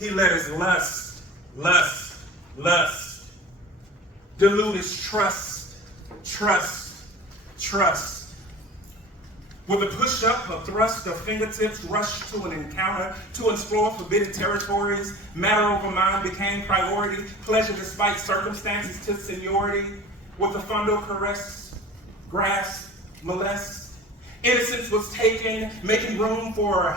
He let his lust dilute his trust. With a push-up, a thrust of fingertips, rush to an encounter, to explore forbidden territories, matter over mind became priority, pleasure despite circumstances to seniority, with a fondle caress, grasp, molest. Innocence was taken, making room for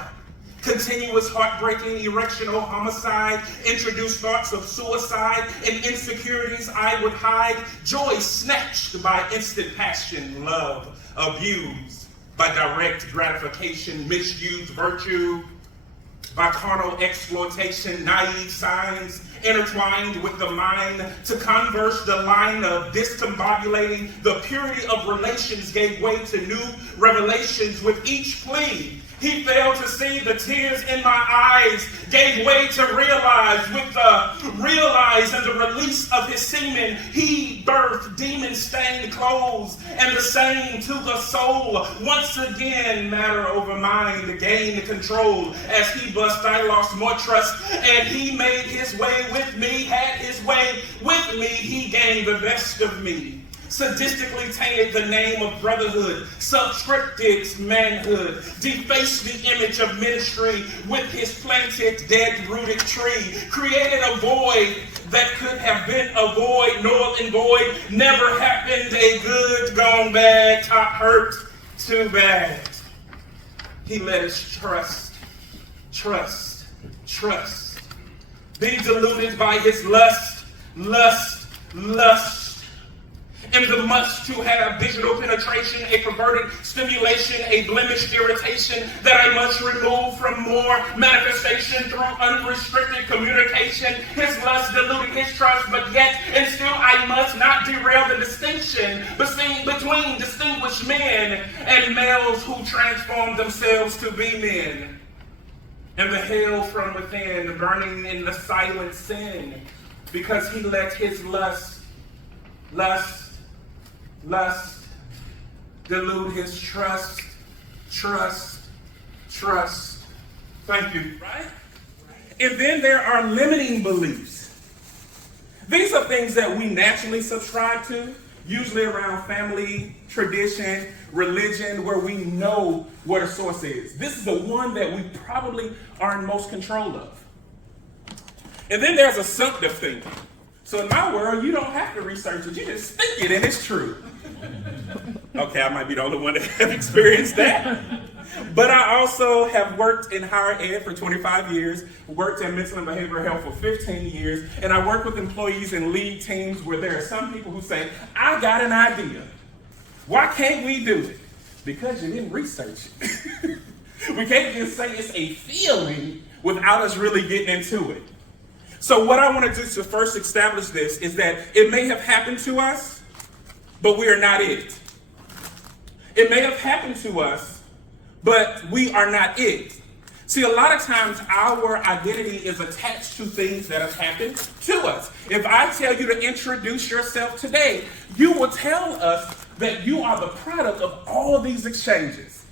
continuous heartbreaking, erectional homicide, introduced thoughts of suicide, and insecurities I would hide, joy snatched by instant passion, love abused by direct gratification, misused virtue, by carnal exploitation, naive signs, intertwined with the mind, to converse the line of discombobulating, the purity of relations gave way to new revelations with each plea. He failed to see the tears in my eyes, gave way to realize with the realize and the release of his semen, he birthed demon-stained clothes, and the same to the soul. Once again, matter over mind gained control. As he bust, I lost more trust, and he made his way with me, had his way with me, he gained the best of me. Sadistically tainted the name of brotherhood, subscripted manhood, defaced the image of ministry with his planted, dead-rooted tree, created a void that could have been a void, null and void, never happened, a good gone bad, top hurt, too bad. He let his trust be diluted by his lust, and the must to have digital penetration, a perverted stimulation, a blemished irritation that I must remove from more manifestation through unrestricted communication. His lust diluted his trust, but yet and still I must not derail the distinction between distinguished men and males who transform themselves to be men. And the hell from within, burning in the silent sin, because he let his lust dilute his trust. Thank you. Right? And then there are limiting beliefs. These are things that we naturally subscribe to, usually around family, tradition, religion, where we know what a source is. This is the one that we probably are in most control of. And then there's assumptive thinking. So in my world, you don't have to research it. You just think it and it's true. Okay, I might be the only one that have experienced that. But I also have worked in higher ed for 25 years, worked in mental and behavioral health for 15 years, and I work with employees and lead teams where there are some people who say, I got an idea. Why can't we do it? Because you didn't research it. We can't just say it's a feeling without us really getting into it. So what I want to do to first establish this is that it may have happened to us, but we are not it. It may have happened to us, but we are not it. See, a lot of times our identity is attached to things that have happened to us. If I tell you to introduce yourself today, you will tell us that you are the product of all of these exchanges.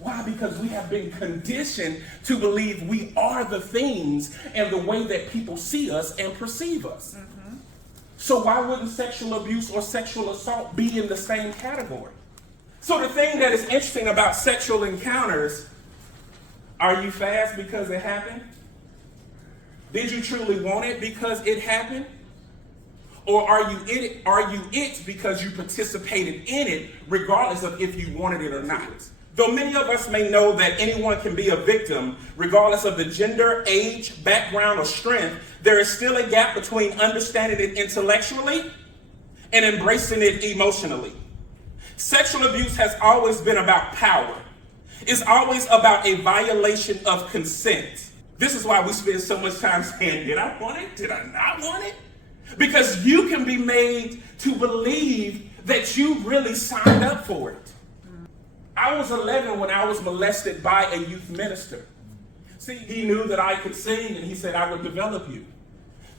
Why? Because we have been conditioned to believe we are the things and the way that people see us and perceive us. So why wouldn't sexual abuse or sexual assault be in the same category? So the thing that is interesting about sexual encounters, are you fast because it happened? Did you truly want it because it happened? Or are you it because you participated in it regardless of if you wanted it or not? Though many of us may know that anyone can be a victim, regardless of the gender, age, background, or strength, there is still a gap between understanding it intellectually and embracing it emotionally. Sexual abuse has always been about power. It's always about a violation of consent. This is why we spend so much time saying, did I want it? Did I not want it? Because you can be made to believe that you really signed up for it. I was 11 when I was molested by a youth minister. See, he knew that I could sing and he said, I would develop you.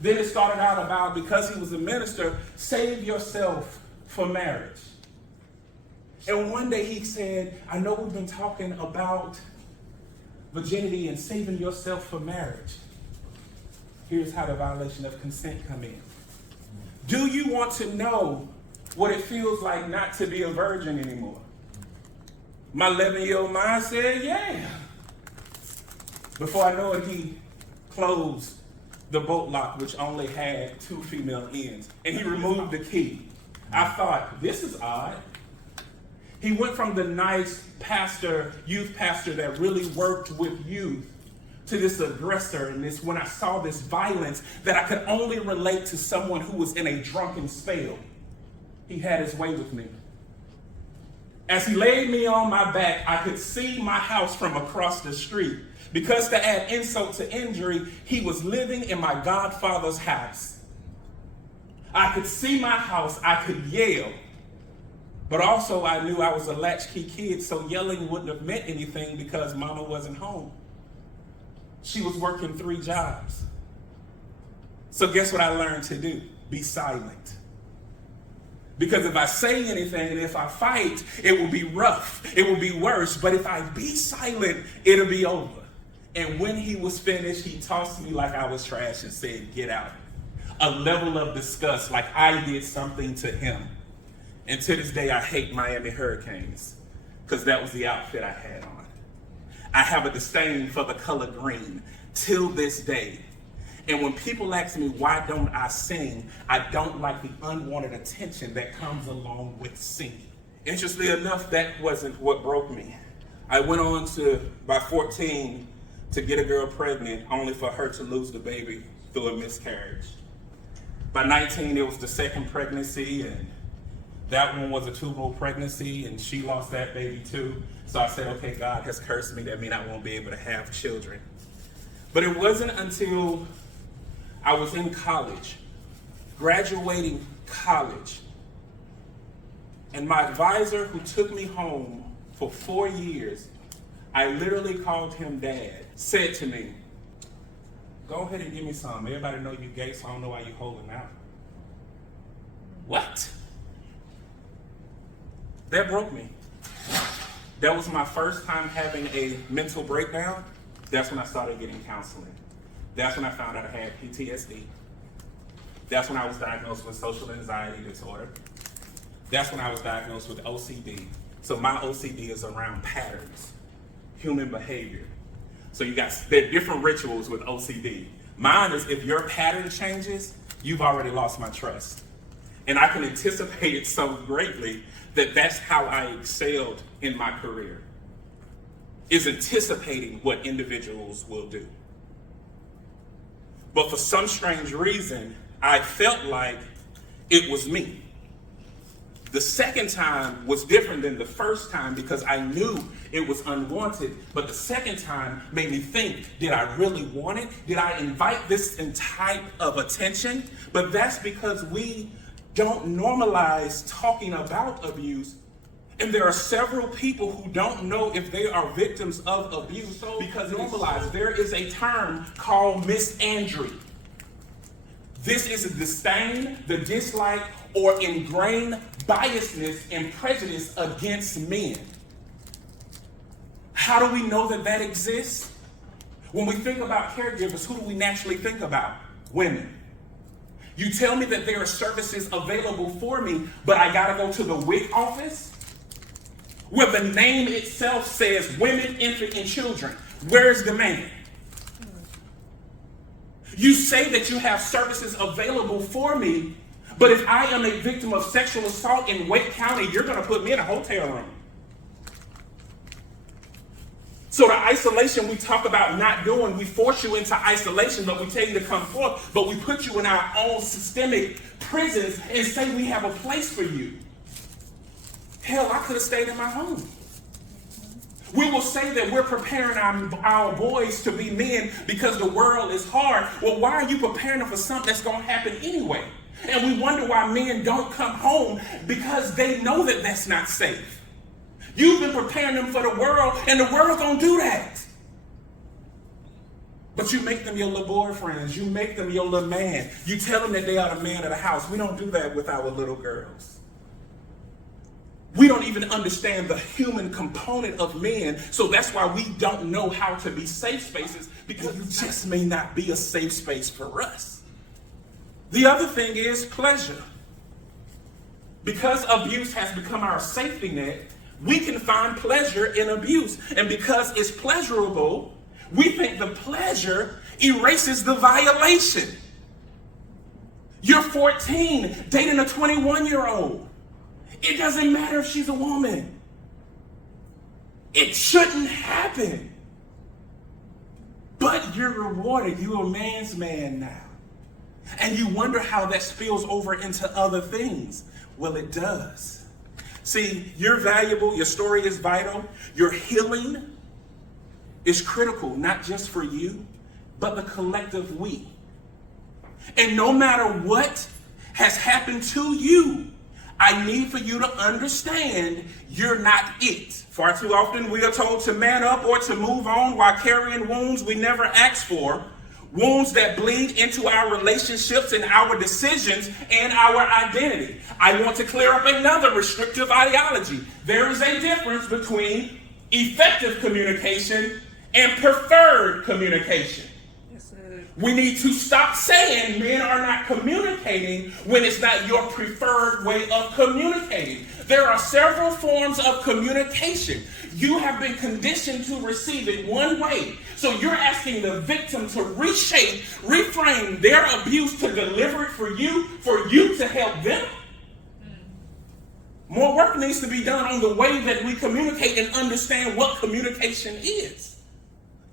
Then it started out about, because he was a minister, save yourself for marriage. And one day he said, I know we've been talking about virginity and saving yourself for marriage, here's how the violation of consent come in. Do you want to know what it feels like not to be a virgin anymore? My 11-year-old mind said, yeah. Before I know it, he closed the bolt lock, which only had 2 female ends, and he removed the key. I thought, this is odd. He went from the nice pastor, youth pastor that really worked with youth, to this aggressor, and this, when I saw this violence that I could only relate to someone who was in a drunken spell, he had his way with me. As he laid me on my back, I could see my house from across the street. Because to add insult to injury, he was living in my godfather's house. I could see my house, I could yell, but also I knew I was a latchkey kid, so yelling wouldn't have meant anything because mama wasn't home. She was working 3 jobs. So guess what I learned to do? Be silent. Because if I say anything and if I fight, it will be rough. It will be worse. But if I be silent, it'll be over. And when he was finished, he tossed me like I was trash and said, get out. A level of disgust, like I did something to him. And to this day, I hate Miami Hurricanes because that was the outfit I had on. I have a disdain for the color green till this day. And when people ask me, why don't I sing? I don't like the unwanted attention that comes along with singing. Interestingly enough, that wasn't what broke me. I went on to, by 14, to get a girl pregnant, only for her to lose the baby through a miscarriage. By 19, it was the second pregnancy, and that one was a tubal pregnancy, and she lost that baby too. So I said, okay, God has cursed me. That means I won't be able to have children. But it wasn't until I was in college, graduating college, and my advisor who took me home for 4 years, I literally called him dad, said to me, go ahead and give me some. Everybody know you gay, so I don't know why you holding out. What? That broke me. That was my first time having a mental breakdown. That's when I started getting counseling. That's when I found out I had PTSD. That's when I was diagnosed with social anxiety disorder. That's when I was diagnosed with OCD. So my OCD is around patterns, human behavior. So there are different rituals with OCD. Mine is if your pattern changes, you've already lost my trust. And I can anticipate it so greatly that that's how I excelled in my career, is anticipating what individuals will do. But for some strange reason, I felt like it was me. The second time was different than the first time because I knew it was unwanted, but the second time made me think, did I really want it? Did I invite this type of attention? But that's because we don't normalize talking about abuse. And there are several people who don't know if they are victims of abuse because normalized. There is a term called misandry. This is a disdain, the dislike, or ingrained biasness and prejudice against men. How do we know that that exists? When we think about caregivers, who do we naturally think about? Women. You tell me that there are services available for me, but I gotta go to the WIC office? Where the name itself says women, infant, and children. Where's the man? You say that you have services available for me, but if I am a victim of sexual assault in Wake County, you're gonna put me in a hotel room. So the isolation we talk about not doing, we force you into isolation, but we tell you to come forth, but we put you in our own systemic prisons and say we have a place for you. Hell, I could have stayed in my home. We will say that we're preparing our boys to be men because the world is hard. Well, why are you preparing them for something that's going to happen anyway? And we wonder why men don't come home because they know that that's not safe. You've been preparing them for the world, and the world don't do that. But you make them your little boyfriends. You make them your little man. You tell them that they are the man of the house. We don't do that with our little girls. We don't even understand the human component of men, so that's why we don't know how to be safe spaces, because you just may not be a safe space for us. The other thing is pleasure. Because abuse has become our safety net, we can find pleasure in abuse. And because it's pleasurable, we think the pleasure erases the violation. You're 14, dating a 21-year-old. It doesn't matter if she's a woman. It shouldn't happen. But you're rewarded. You're a man's man now. And you wonder how that spills over into other things. Well, it does. See, you're valuable. Your story is vital. Your healing is critical, not just for you, but the collective we. And no matter what has happened to you, I need for you to understand you're not it. Far too often we are told to man up or to move on while carrying wounds we never asked for, wounds that bleed into our relationships and our decisions and our identity. I want to clear up another restrictive ideology. There is a difference between effective communication and preferred communication. We need to stop saying men are not communicating when it's not your preferred way of communicating. There are several forms of communication. You have been conditioned to receive it one way. So you're asking the victim to reshape, reframe their abuse to deliver it for you to help them. More work needs to be done on the way that we communicate and understand what communication is.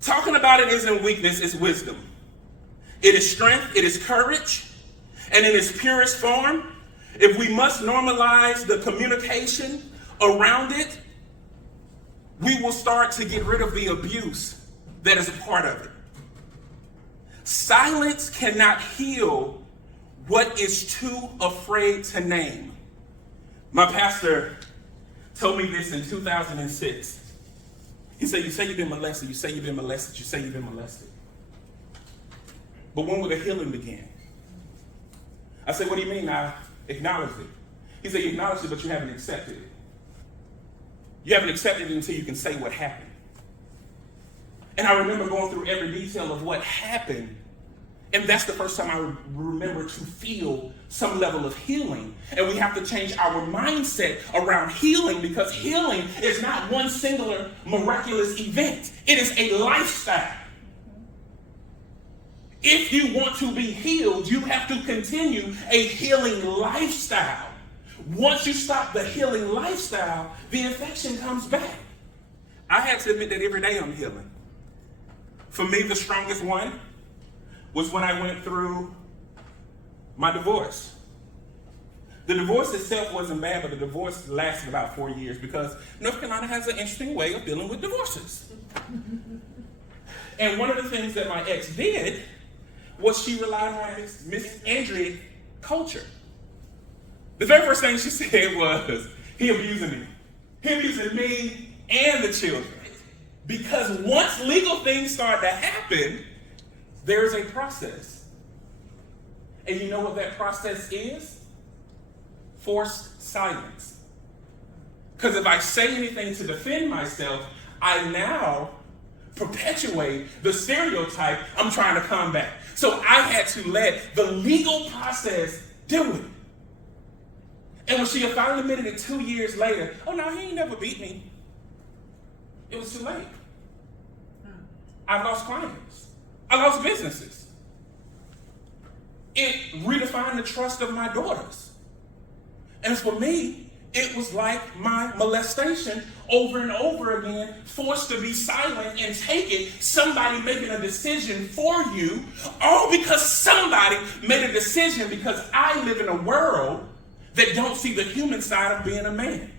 Talking about it isn't weakness, it's wisdom. It is strength, it is courage, and in its purest form, if we must normalize the communication around it, we will start to get rid of the abuse that is a part of it. Silence cannot heal what is too afraid to name. My pastor told me this in 2006. He said, you say you've been molested, you say you've been molested, you say you've been molested. But when will the healing begin? I said, what do you mean? I acknowledged it. He said, you acknowledged it, but you haven't accepted it. You haven't accepted it until you can say what happened. And I remember going through every detail of what happened. And that's the first time I remember to feel some level of healing. And we have to change our mindset around healing, because healing is not one singular miraculous event. It is a lifestyle. If you want to be healed, you have to continue a healing lifestyle. Once you stop the healing lifestyle, the infection comes back. I had to admit that every day I'm healing. For me, the strongest one was when I went through my divorce. The divorce itself wasn't bad, but the divorce lasted about 4 years because North Carolina has an interesting way of dealing with divorces. And one of the things that my ex did was she relied on misandry culture. The very first thing she said was, he abusing me. He abusing me and the children. Because once legal things start to happen, there's a process. And you know what that process is? Forced silence. Because if I say anything to defend myself, I now perpetuate the stereotype I'm trying to combat. So I had to let the legal process do it. And when she had finally admitted it 2 years later, oh no, he ain't never beat me. It was too late. I lost clients. I lost businesses. It redefined the trust of my daughters. And for me, it was like my molestation over and over again, forced to be silent and take it, somebody making a decision for you, all because somebody made a decision, because I live in a world that don't see the human side of being a man.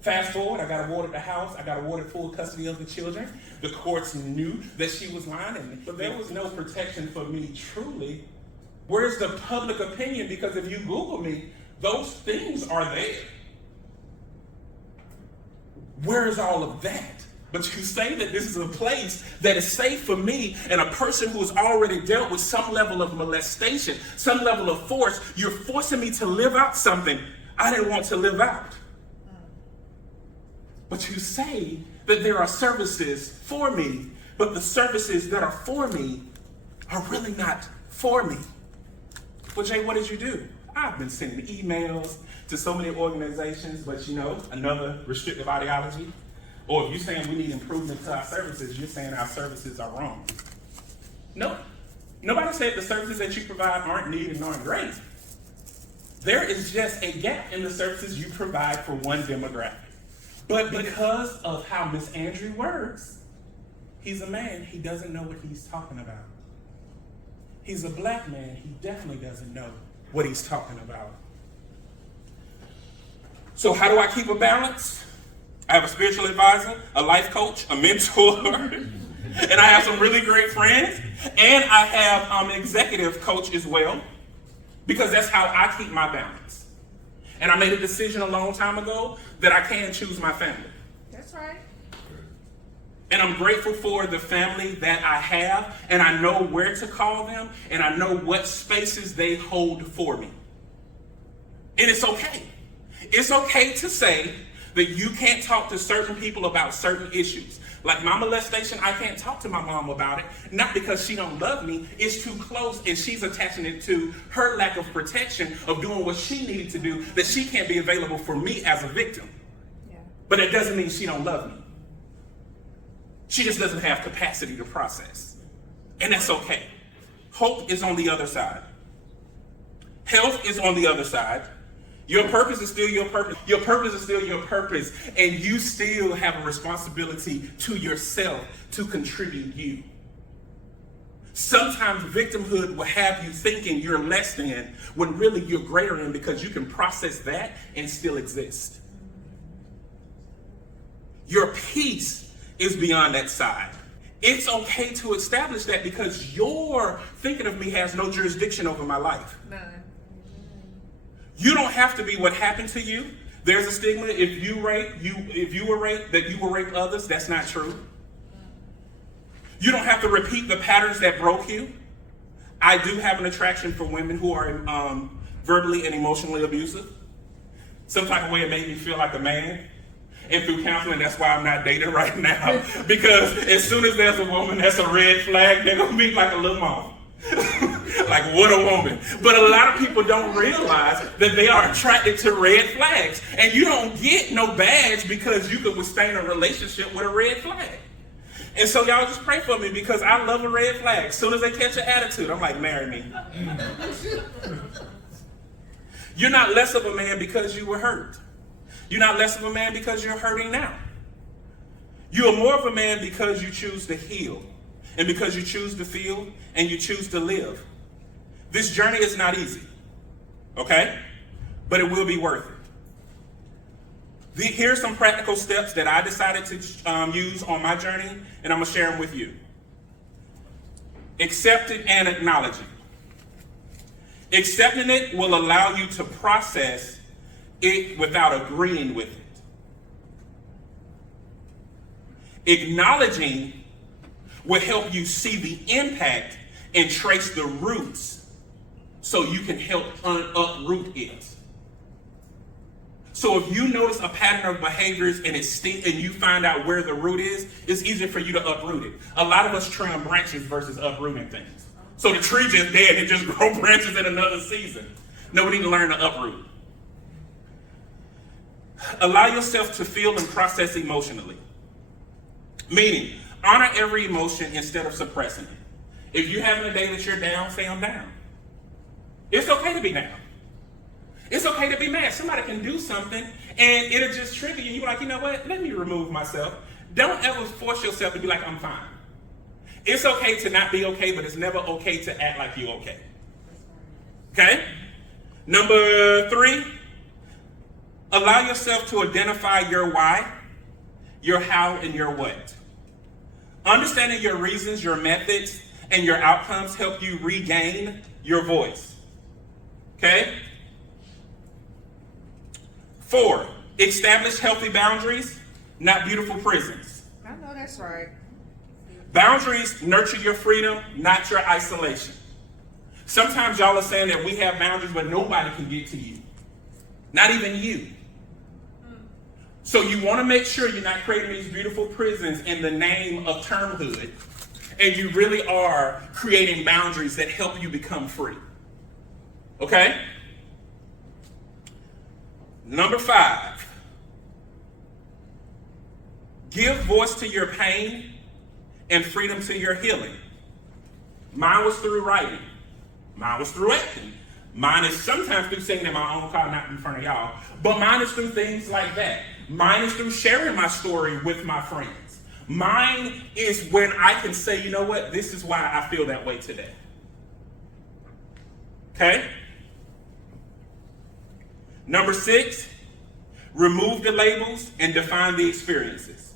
Fast forward, I got awarded the house, I got awarded full custody of the children. The courts knew that she was lying, but there was no protection for me truly. Where's the public opinion? Because if you Google me, those things are there. Where is all of that? But you say that this is a place that is safe for me, and a person who has already dealt with some level of molestation, some level of force, you're forcing me to live out something I didn't want to live out. But you say that there are services for me, but the services that are for me are really not for me. Well, Jay, what did you do? I've been sending emails to so many organizations, but another restrictive ideology. Or if you're saying we need improvement to our services, you're saying our services are wrong. No. Nobody said the services that you provide aren't needed and aren't great. There is just a gap in the services you provide for one demographic. But because of how misandry works, he's a man, he doesn't know what he's talking about. He's a black man, he definitely doesn't know what he's talking about. So how do I keep a balance? I have a spiritual advisor, a life coach, a mentor, and I have some really great friends, and I have an executive coach as well, because that's how I keep my balance. And I made a decision a long time ago that I can choose my family. That's right. And I'm grateful for the family that I have, and I know where to call them, and I know what spaces they hold for me. And it's okay. It's okay to say that you can't talk to certain people about certain issues. Like my molestation, I can't talk to my mom about it, not because she don't love me, it's too close and she's attaching it to her lack of protection of doing what she needed to do, that she can't be available for me as a victim. Yeah. But it doesn't mean she don't love me. She just doesn't have capacity to process. And that's okay. Hope is on the other side. Health is on the other side. Your purpose is still your purpose. Your purpose is still your purpose. And you still have a responsibility to yourself to contribute you. Sometimes victimhood will have you thinking you're less than when really you're greater than, because you can process that and still exist. Your peace is beyond that side. It's okay to establish that, because your thinking of me has no jurisdiction over my life. None. You don't have to be what happened to you. There's a stigma if you were raped, that you will rape others. That's not true. You don't have to repeat the patterns that broke you. I do have an attraction for women who are verbally and emotionally abusive. Some type of way it made me feel like a man. And through counseling, that's why I'm not dating right now. Because as soon as there's a woman that's a red flag, they're gonna be like a little mom. Like, what a woman. But a lot of people don't realize that they are attracted to red flags. And you don't get no badge because you could withstand a relationship with a red flag. And so y'all just pray for me, because I love a red flag. As soon as they catch an attitude, I'm like, marry me. You're not less of a man because you were hurt. You're not less of a man because you're hurting now. You are more of a man because you choose to heal, and because you choose to feel, and you choose to live. This journey is not easy, okay? But it will be worth it. Here's some practical steps that I decided to use on my journey, and I'm gonna share them with you. Accept it and acknowledge it. Accepting it will allow you to process it without agreeing with it. Acknowledging will help you see the impact and trace the roots so you can help uproot it. So if you notice a pattern of behaviors and you find out where the root is, it's easier for you to uproot it. A lot of us trim branches versus uprooting things. So the tree just dead and just grow branches in another season. No, we need to learn to uproot. Allow yourself to feel and process emotionally. Meaning, honor every emotion instead of suppressing it. If you're having a day that you're down, say I'm down. It's okay to be down. It's okay to be mad. Somebody can do something and it'll just trigger you. You're like, you know what? Let me remove myself. Don't ever force yourself to be like, I'm fine. It's okay to not be okay, but it's never okay to act like you're okay. Okay? Number 3, allow yourself to identify your why, your how, and your what. Understanding your reasons, your methods, and your outcomes help you regain your voice. Okay? 4, establish healthy boundaries, not beautiful prisons. I know that's right. Boundaries nurture your freedom, not your isolation. Sometimes y'all are saying that we have boundaries, but nobody can get to you. Not even you. So you want to make sure you're not creating these beautiful prisons in the name of termhood, and you really are creating boundaries that help you become free. Okay? Number 5, give voice to your pain and freedom to your healing. Mine was through writing. Mine was through acting. Mine is sometimes through singing in my own car, not in front of y'all. But mine is through things like that. Mine is through sharing my story with my friends. Mine is when I can say, you know what, this is why I feel that way today. Okay? Number 6, remove the labels and define the experiences.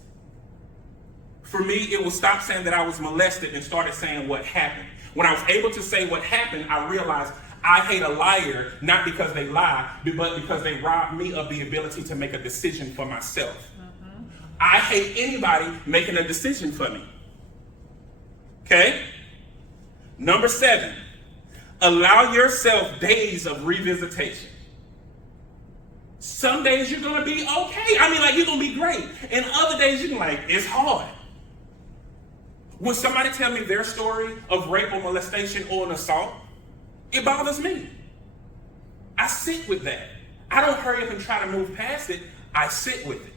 For me, it was stop saying that I was molested and started saying what happened. When I was able to say what happened, I realized I hate a liar, not because they lie, but because they rob me of the ability to make a decision for myself. I hate anybody making a decision for me. Okay? Number 7, allow yourself days of revisitation. Some days you're going to be okay. I mean, like, you're going to be great. And other days you're like, it's hard. When somebody tell me their story of rape or molestation or an assault, it bothers me. I sit with that. I don't hurry up and try to move past it. I sit with it.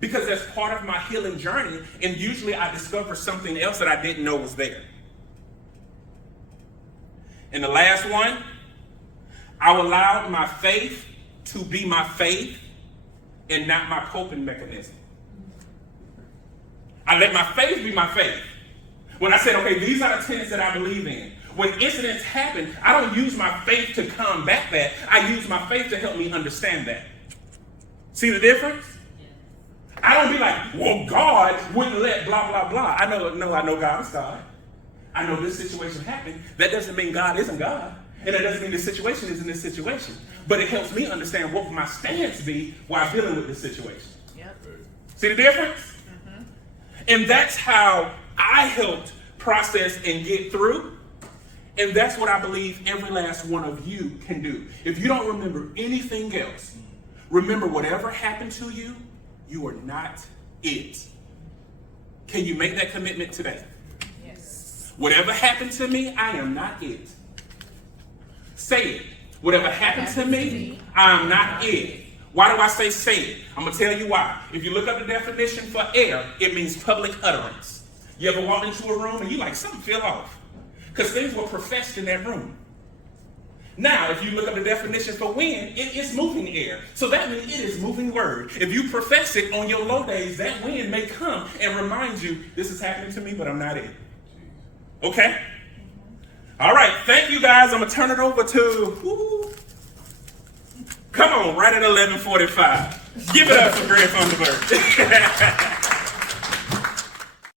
Because that's part of my healing journey, and usually I discover something else that I didn't know was there. And the last one, I allowed my faith to be my faith and not my coping mechanism. I let my faith be my faith. When I said, okay, these are the tenets that I believe in. When incidents happen, I don't use my faith to combat that. I use my faith to help me understand that. See the difference? I don't be like, well, God wouldn't let blah, blah, blah. I know God is God. I know this situation happened. That doesn't mean God isn't God. And that doesn't mean this situation isn't this situation. But it helps me understand what my stance be while dealing with this situation. Yep. See the difference? Mm-hmm. And that's how I helped process and get through. And that's what I believe every last one of you can do. If you don't remember anything else, remember whatever happened to you, you are not it. Can you make that commitment today? Yes. Whatever happened to me, I am not it. Say it. Whatever happened to me, I am not it. Why do I say it? I'm going to tell you why. If you look up the definition for air, it means public utterance. You ever walk into a room and you like, something feel off? Because things were professed in that room. Now, if you look up the definition for wind, it is moving air. So that means it is moving word. If you profess it on your low days, that wind may come and remind you, this is happening to me, but I'm not it. Okay? All right, thank you guys. I'm going to turn it over to, come on, right at 11:45. Give it up for Greg Thunderbird.